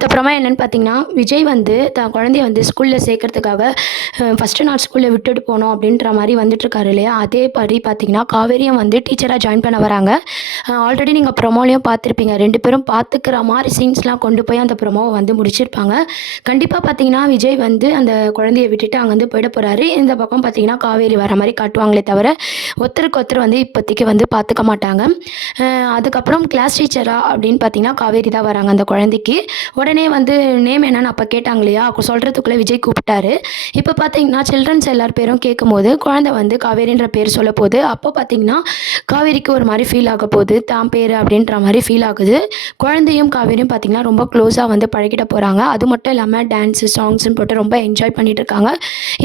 அதுக்கப்புறமா என்னன்னு பார்த்தீங்கன்னா, விஜய் வந்து தான் குழந்தைய வந்து ஸ்கூல்ல சேர்க்கறதுக்காக ஃபர்ஸ்ட்டு நாள் ஸ்கூல்ல விட்டுட்டு போணும் அப்படின்ற மாரி வந்துட்டுருக்காரு இல்லையா? அதே படி பார்த்தீங்கன்னா, காவேரியும் வந்து டீச்சரா ஜாயின் பண்ண வராங்க. ஆல்ரெடி நீங்க ப்ரொமோலயும் பார்த்துருப்பீங்க. 2 பேரும் பார்த்துக்கிற மாரி சீன்ஸ்லாம் கொண்டு போய் அந்த ப்ரொமோவ வந்து முடிச்சிருப்பாங்க. கண்டிப்பா பார்த்தீங்கன்னா, விஜய் வந்து அந்த குழந்தைய விட்டுட்டு அங்கருந்து போயிட போறாரு. இந்த பக்கம் பார்த்தீங்கன்னா, காவேரி வர மாரி காட்டுவாங்களே தவிர, ஒருத்தருக்கு ஒருத்தர் வந்து இப்போதைக்கு வந்து பார்த்துக்க மாட்டாங்க. அ அதுக்கப்புறம் கிளாஸ் டீச்சரா அப்படின்னு பார்த்தீங்கன்னா, காவேரி தான் வராங்க அந்த குழந்தைக்கு. உடனே வந்து நேம் என்னன்னு அப்ப கேட்டாங்க இல்லையா? சொல்றதுக்குள்ள விஜய் கூப்பிட்டாரு. இப்ப பார்த்தீங்கன்னா, சில்ட்ரன்ஸ் எல்லார் பேரும் கேட்கும்போது, குழந்தை வந்து காவேரின்ற பேர் சொல்லப்போது. அப்போ பார்த்தீங்கன்னா, காவேரிக்கு ஒரு மாரி ஃபீல் ஆகப்போது. தான் பேரு அப்படின்ற மாரி ஃபீல் ஆகுது. குழந்தையும் காவேரியும் பார்த்தீங்கன்னா, ரொம்ப க்ளோஸா வந்து பழகிட போறாங்க. அது மட்டும் இல்லாம டான்ஸு, சாங்ஸ்ன்னு போட்டு ரொம்ப என்ஜாய் பண்ணிட்டு இருக்காங்க.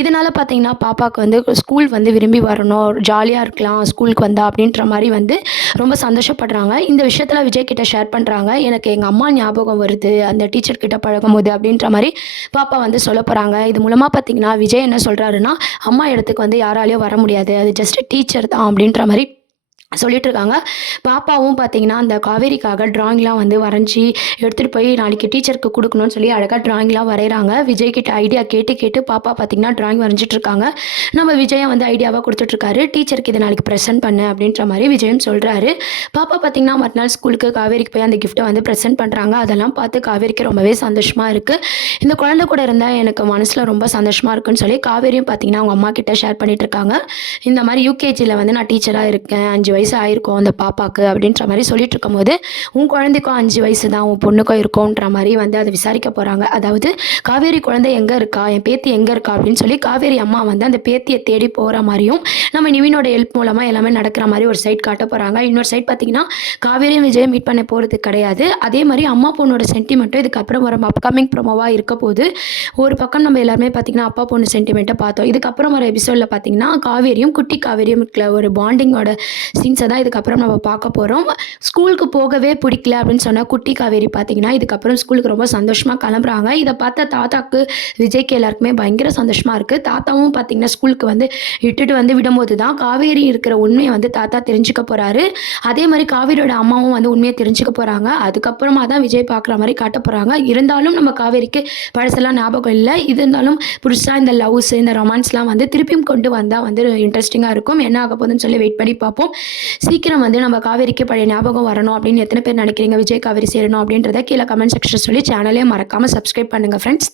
இதனால பார்த்தீங்கன்னா, பாப்பாக்கு வந்து ஸ்கூல் வந்து விரும்பி வரணும், ஜாலியா இருக்கலாம் ஸ்கூலுக்கு வந்தா அப்படின்ற மாரி வந்து ரொம்ப சந்தோஷப்படுறாங்க. இந்த விஷயத்துல விஜய் கிட்ட ஷேர் பண்றாங்க. எனக்கு எங்க அம்மா ஞாபகம் வருது. அந்த டீச்சர் கிட்ட பழகும்போது அப்படின்ற மாரி பாப்பா வந்து சொல்லப் போறாங்க. இது மூலமா பார்த்தீங்கன்னா, விஜய் என்ன சொல்றாருன்னா, அம்மா இடத்துக்கு வந்து யாராலயும் வர முடியாது. அது ஜஸ்ட் டீச்சர் தான் அப்படின்ற மாரி சொல்லிட்டு இருக்காங்க. பாப்பாவும் பார்த்தீங்கன்னா, அந்த காவேரிக்காக ட்ராயிங்லாம் வந்து வரைஞ்சி எடுத்துட்டு போய் நாளைக்கு டீச்சருக்கு குடுக்கணும்னு சொல்லி அழகா ட்ராயிங்லாம் வரையறாங்க. விஜய் கிட்ட ஐடியா கேட்டு கேட்டு பாப்பா பார்த்தீங்கன்னா, ட்ராயிங் வரைஞ்சிட்டு இருக்காங்க. நம்ம விஜயும் வந்து ஐடியாவா குடுத்துட்டுருக்காரு. டீச்சருக்கு இத நாளைக்கு பிரசன்ட் பண்ணு அப்படின்ற மாரி விஜயும் சொல்றாரு. பாப்பா பார்த்தீங்கன்னா, மறுநாள் ஸ்கூலுக்கு காவேரிக்கு போய் அந்த கிஃப்ட்ட வந்து பிரசன்ட் பண்றாங்க. அதெல்லாம் பார்த்து காவேரிக்கு ரொம்பவே சந்தோஷமா இருக்கு. இந்த குழந்தை கூட இருந்தா எனக்கு மனசுல ரொம்ப சந்தோஷமா இருக்குன்னு சொல்லி காவேரியும் பார்த்தீங்கன்னா, அவங்க அம்மா கிட்ட ஷேர் பண்ணிட்டு இருக்காங்க. இந்த மாரி யுகேஜில வந்து நான் டீச்சரா இருக்கேன். 5 வயசு ஆயிருக்கும் அந்த பாப்பாக்கு அப்படின்ற மாரி சொல்லிட்டு இருக்கும்போது, உன் குழந்தைக்கும் 5 வயசு தான். உன் பொண்ணுக்கும் இருக்கும்ன்ற மாரி வந்து அத விசாரிக்க போறாங்க. அதாவது காவேரி குழந்தை எங்க இருக்கா? என் பேத்தி எங்க இருக்கா? அப்படின்னு சொல்லி காவேரி அம்மா வந்து அந்த பேத்திய தேடி போற மாரியும், நம்ம நிவினோட ஹெல்ப் மூலமா எல்லாமே நடக்கிற மாரி ஒரு சைட் காட்ட போறாங்க. இன்னொரு சைட் பார்த்தீங்கன்னா, காவேரியும் விஜயும் மீட் பண்ண போறது கிடையாது. அதே மாரி அம்மா பொண்ணோட சென்டிமெண்ட்டும் இதுக்கப்புறம் வர அப்கமிங் ப்ரோமோவா இருக்க போது. ஒரு பக்கம் நம்ம எல்லாருமே பார்த்தீங்கன்னா, அப்பா பொண்ணு சென்டிமெண்ட்ட பார்த்தோம். இதுக்கப்புறம் வர எபிசோட்ல பார்த்தீங்கன்னா, காவேரியும் குட்டி காவேரியும் இருக்கிற ஒரு பாண்டிங்கோட சீன்ஸ தான் இதுக்கப்புறம் நம்ம பார்க்க போறோம். ஸ்கூலுக்கு போகவே பிடிக்கல அப்படின்னு சொன்ன குட்டி காவேரி பார்த்தீங்கன்னா, இதுக்கப்புறம் ஸ்கூலுக்கு ரொம்ப சந்தோஷமா கிளம்புறாங்க. இத பார்த்த தாத்தாக்கு, விஜய்க்கு எல்லாருக்குமே பயங்கர சந்தோஷமா இருக்கு. தாத்தாவும் பார்த்தீங்கன்னா, ஸ்கூலுக்கு வந்து இட்டுட்டு வந்து விடும்போது தான் காவேரி இருக்கிற உண்மைய வந்து தாத்தா தெரிஞ்சுக்க போறாரு. அதே மாரி காவேரியோட அம்மாவும் வந்து உண்மைய தெரிஞ்சுக்க போறாங்க. அதுக்கப்புறமா தான் விஜய் பார்க்குற மாரி காட்டப் போறாங்க. இருந்தாலும் நம்ம காவேரிக்கு பழசெல்லாம் ஞாபகம் இல்ல. இருந்தாலும் புதுசா இந்த லவ்ஸ், இந்த ரொமான்ஸ்லாம் வந்து திருப்பியும் கொண்டு வந்தா வந்து இன்ட்ரஸ்டிங்கா இருக்கும். என்ன ஆகப் போகுதுன்னு சொல்லி வெயிட் பண்ணி பார்ப்போம். சீக்கிரம் வந்து நம்ம காவேரிக்கு பழைய ஞாபகம் வரணும் அப்படின்னு எத்தனை பேர் நினைக்கிறீங்க? விஜய், காவேரி சேரணும் அப்படின்றத கீழ கமெண்ட் செக்ஷன்ல சொல்லி சேனலையும் மறக்காம சப்ஸ்கிரைப் பண்ணுங்க ஃப்ரெண்ட்ஸ்.